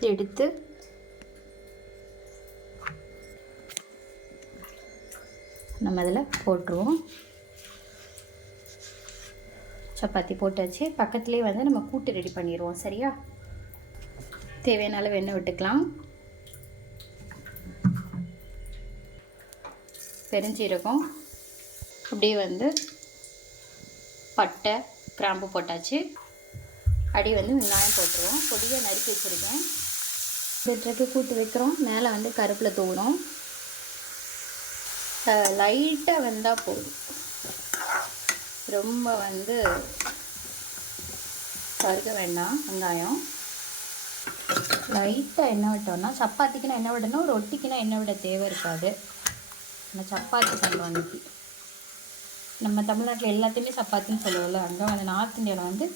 எடுத்து நம்ம அதில் போட்டுருவோம். சப்பாத்தி போட்டாச்சு. பக்கத்துலேயே வந்து நம்ம கூட்டு ரெடி பண்ணிடுவோம். சரியா? தேவையான அளவு எண்ணெய் விட்டுக்கலாம். பெருஞ்சீரகம் அப்படியே வந்து பட்டை கிராம்பு போட்டாச்சு. அடி வந்து வெங்காயம் போட்டுருவோம். பொடியை நறுக்கி வச்சுருக்கேன். லிட்டருக்கு கூட்டு வைக்கிறோம். மேலே வந்து கருப்பில் தூவிடும் லைட்டாக வெந்தால் போதும். ரொம்ப வந்து வறுக்க வேண்டாம் வெங்காயம். லைட்டாக எண்ணெய் விட்டோம்னா சப்பாத்திக்குன்னா எண்ணெய் விடணும் ரொட்டிக்குன்னா எண்ணெய் விட தேவை இருக்காது. நம்ம சப்பாத்தி பண்ணுறோம் அன்றைக்கி நம்ம தமிழ்நாட்டில் எல்லாத்தையுமே சப்பாத்தின்னு சொல்லுவோம்ல அங்கே வந்து நார்த் இந்தியாவில் வந்து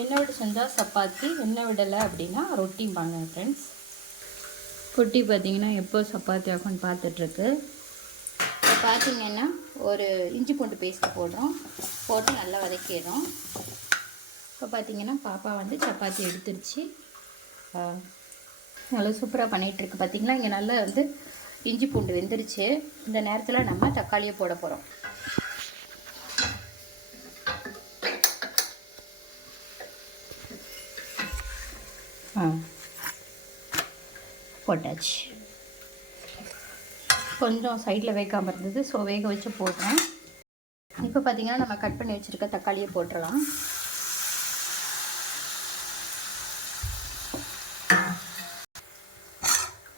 எண்ணெய் விட செஞ்சால் சப்பாத்தி எண்ணெய் விடலை அப்படின்னா ரொட்டிம்பாங்க ஃப்ரெண்ட்ஸ் ரொட்டி பார்த்தீங்கன்னா எப்போ சப்பாத்தி ஆகும்னு பார்த்துட்ருக்கு. இப்போ பார்த்தீங்கன்னா ஒரு இஞ்சி பூண்டு பேஸ்ட் போடுறோம். போட்டு நல்லா வதக்கிடுறோம். இப்போ பார்த்தீங்கன்னா பாப்பா வந்து சப்பாத்தி எடுத்துருச்சு. நல்லா சூப்பராக பண்ணிகிட்ருக்கு. பார்த்தீங்களா? இங்கே நல்லா வந்து இஞ்சி பூண்டு வெந்துருச்சு. இந்த நேரத்தில் நம்ம தக்காளியை போட போகிறோம். ஆ. போட்டாச்சு. கொஞ்சம் சைடில் வேகாமல் இருந்தது ஸோ வேக வச்சு போடுறேன். இப்போ பார்த்திங்கன்னா நம்ம கட் பண்ணி வச்சுருக்க தக்காளியை போட்டுடலாம்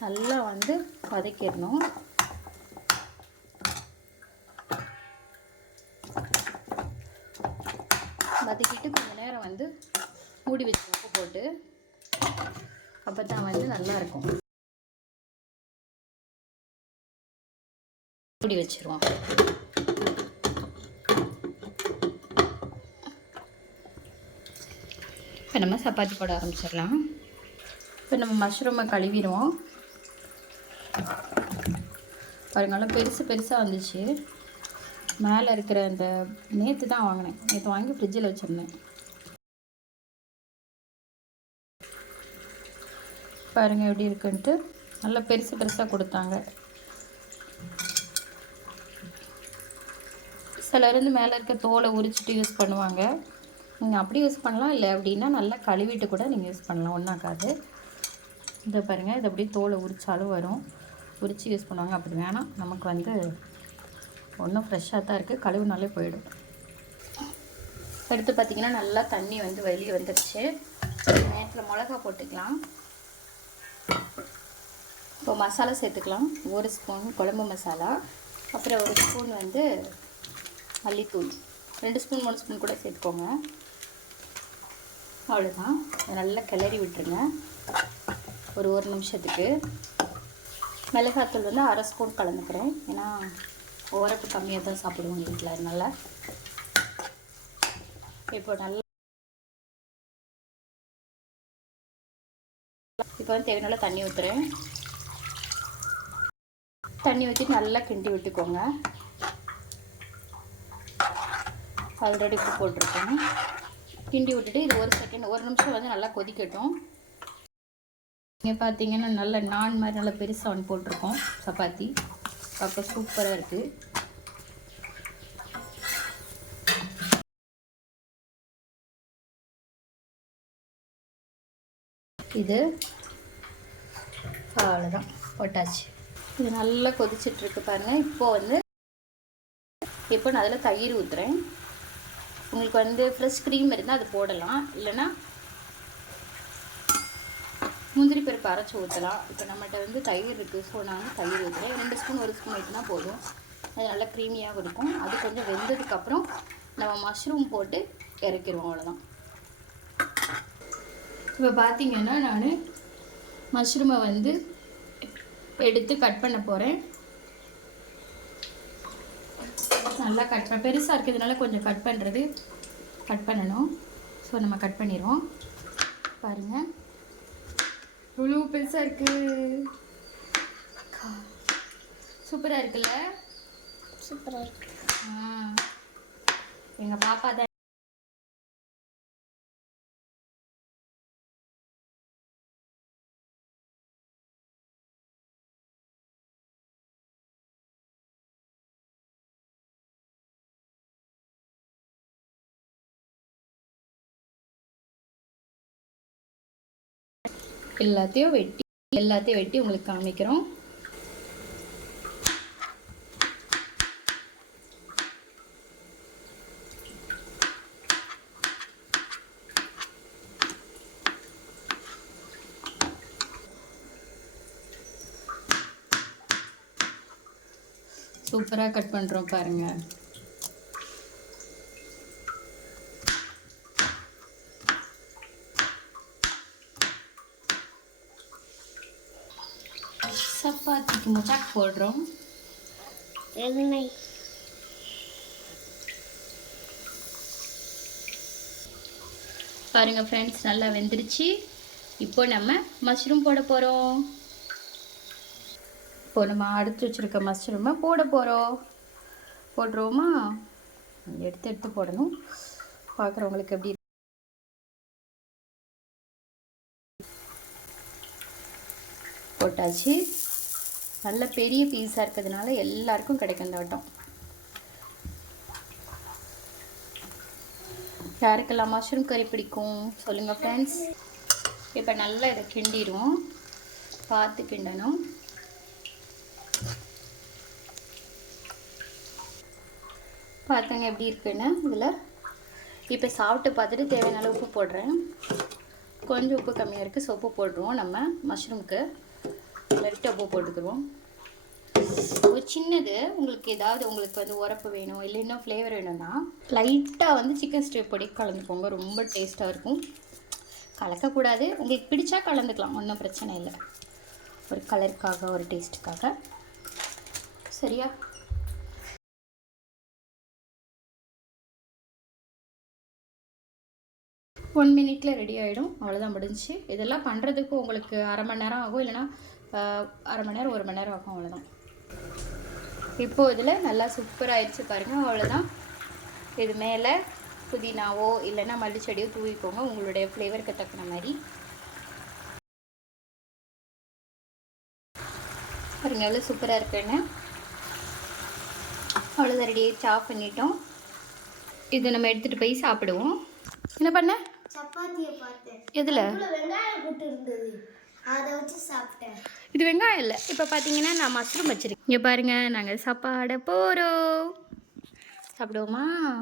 நல்லா வந்து வதக்கிடணும். வதக்கிட்டு கொஞ்சம் நேரம் வந்து மூடி வச்சு உப்பு போட்டு அப்போ தான் வந்து நல்லா இருக்கும் மூடி வச்சிருவோம். இப்போ நம்ம சப்பாத்தி போட ஆரம்பிச்சிடலாம். இப்போ நம்ம மஷ்ரூமை கழுவிடுவோம். பாருங்கள் பெருசு பெருசாக வந்துச்சு. மேலே இருக்கிற அந்த நேற்று தான் வாங்கினேன். நேற்று வாங்கி ஃப்ரிட்ஜில் வச்சுருந்தேன். பாருங்கள் எப்படி இருக்குன்ட்டு. நல்லா பெருசு பெருசாக கொடுத்தாங்க. சிலர் வந்து மேலே இருக்க தோலை உரிச்சிட்டு யூஸ் பண்ணுவாங்க. நீங்கள் அப்படி யூஸ் பண்ணலாம் இல்லை அப்படின்னா நல்லா கழுவிட்டு கூட நீங்கள் யூஸ் பண்ணலாம் ஒன்றாக்காது இதை பாருங்கள் இது அப்படியே தோலை உரித்தாலும் வரும். உரித்து யூஸ் பண்ணுவாங்க அப்படி வேணாம் நமக்கு வந்து ஒன்றும் ஃப்ரெஷ்ஷாக தான் இருக்குது கழுவுனாலே போயிடும். எடுத்து பார்த்திங்கன்னா நல்லா தண்ணி வந்து வெளியே வந்துடுச்சு நேரத்தில் மிளகா போட்டுக்கலாம். இப்போ மசாலா சேர்த்துக்கலாம். ஒரு ஸ்பூன் குழம்பு மசாலா. அப்புறம் ஒரு ஸ்பூன் வந்து மல்லித்தூள். ரெண்டு ஸ்பூன் மூணு ஸ்பூன் கூட சேர்த்துக்கோங்க. அவ்வளோதான் நல்லா கிளறி விட்டுருங்க. ஒரு ஒரு நிமிஷத்துக்கு. மிளகாத்தூள் வந்து அரை ஸ்பூன் கலந்துக்கிறேன். ஏன்னா உரப்பு கம்மியாக தான் சாப்பிடுவோம் வீட்டில் அதனால் இப்போ நல்லா இப்போ வந்து தேவையான தண்ணி ஊற்றுறேன் தண்ணி ஊற்றி நல்லா கிண்டி விட்டுக்கோங்க. ஆல்ரெடி உப்பு போட்டிருக்கேன். கிண்டி விட்டுட்டு இது ஒரு செகண்ட் ஒரு நிமிஷம் வந்து நல்லா கொதிக்கட்டும். இங்கே பார்த்தீங்கன்னா நல்ல நான் மாதிரி நல்லா பெருசாக ஒன்று போட்டிருக்கோம் சப்பாத்தி. பார்க்க சூப்பராக இருக்குது இது அவ்வளோதான் போட்டாச்சு. இது நல்லா கொதிச்சிட்ருக்கு பாருங்கள் இப்போ வந்து இப்போ நான் அதில் தயிர் ஊற்றுறேன் உங்களுக்கு வந்து ஃப்ரெஷ் க்ரீம் இருந்தால் அது போடலாம். இல்லைன்னா முந்திரி பருப்பு அரைச்சி ஊற்றலாம் இப்போ நம்மகிட்ட வந்து தயிர் இருக்குது ஸோ நான் வந்து தயிர் ஊற்றுறேன் ரெண்டு ஸ்பூன் ஒரு ஸ்பூன் ஊற்றினா போதும். அது நல்லா க்ரீமியாகவும் இருக்கும். அது கொஞ்சம் வெந்ததுக்கப்புறம் நம்ம மஷ்ரூம் போட்டு இறக்கிடுவோம் அவ்வளோதான் இப்போ பார்த்தீங்கன்னா நான் மஷ்ரூமை வந்து எடுத்து கட் பண்ண போகிறேன் நல்லா கட் பண்ண பெருசாக இருக்கிறதுனால கொஞ்சம் கட் பண்ணுறது கட் பண்ணணும். ஸோ நம்ம கட் பண்ணிடுவோம் பாருங்கள் இவ்வளோ பெருசாக இருக்குது சூப்பராக இருக்குல்ல? சூப்பராக இருக்கு. எங்கள் பாப்பா தான் எல்லாத்தையும் வெட்டி எல்லாத்தையும் வெட்டி உங்களுக்கு காமிக்கிறோம். சூப்பராக கட் பண்ணுறோம் பாருங்க. சப்பாத்திக்கு முட்டாக் போடுறோம் எண்ணெய் பாருங்க ஃப்ரெண்ட்ஸ் நல்லா வெந்துருச்சு. இப்போ நம்ம மஷ்ரூம் போட போகிறோம் இப்போ நம்ம அடித்து வச்சுருக்க மஷ்ரூமை போட போகிறோம் போட்டுருவோமா எடுத்து எடுத்து போடணும். பார்க்குறவங்களுக்கு எப்படி போட்டாச்சு. நல்ல பெரிய பீஸாக இருக்கிறதுனால எல்லாருக்கும் கிடைக்கும் இந்த வட்டம். யாருக்கெல்லாம் மஷ்ரூம் கறி பிடிக்கும்? சொல்லுங்கள் ஃப்ரெண்ட்ஸ் இப்போ நல்லா இதை கிண்டிடுவோம். பார்த்து கிண்டணும். பார்த்துங்க எப்படி இருக்குன்னு இதில். இப்போ சாப்பிட்டு பார்த்துட்டு தேவையான உப்பு போடுறேன். கொஞ்சம் உப்பு கம்மியாக இருக்குது ஸோ உப்பு போடுறோம் நம்ம மஷ்ரூம்க்கு லைட்டாக பூ போட்டுக்குருவோம். ஒரு சின்னது உங்களுக்கு ஏதாவது உங்களுக்கு வந்து உரப்பு வேணும் இல்லை இன்னும் ஃப்ளேவர் வேணும்னா லைட்டாக வந்து சிக்கன் ஸ்டே பொடி கலந்துக்கோங்க. ரொம்ப டேஸ்ட்டாக இருக்கும். கலக்கக்கூடாது. உங்களுக்கு பிடிச்சா கலந்துக்கலாம். ஒன்றும் பிரச்சனை இல்லை. ஒரு கலருக்காக ஒரு டேஸ்ட்டுக்காக சரியா? ஒன் மினிட்ல ரெடி ஆகிடும் அவ்வளோதான் முடிஞ்சுச்சு. இதெல்லாம் பண்ணுறதுக்கு உங்களுக்கு அரை மணி நேரம் ஆகும். இல்லைன்னா அரை மணி நேரம் ஒரு மணி நேரம் ஆகும் அவ்வளோதான் இப்போது இதில் நல்லா சூப்பராகிடுச்சு பாருங்கள் அவ்வளோதான் இது மேலே புதினாவோ இல்லைன்னா மல்லி செடியோ தூவிக்கோங்க உங்களுடைய ஃப்ளேவருக்கு தக்கன மாதிரி. பாருங்க எவ்வளோ சூப்பராக இருக்குன்னு அவ்வளோதான் ரெடி ஆகிடுச்சு ஆஃப் பண்ணிட்டோம். இது நம்ம எடுத்துகிட்டு போய் சாப்பிடுவோம். என்ன பண்ண? சப்பாத்தியை பார்த்தேன் எதில்? வெங்காயம் போட்டு இருந்தது. அதை வச்சு சாப்பிட்டேன். இது வெங்காயம் இல்லை. இப்போ பார்த்தீங்கன்னா நான் மஷ்ரூம் வச்சுருக்கேன். இங்கே பாருங்கள் நாங்கள் சாப்பாட போகிறோம் சாப்பிடுவோமா?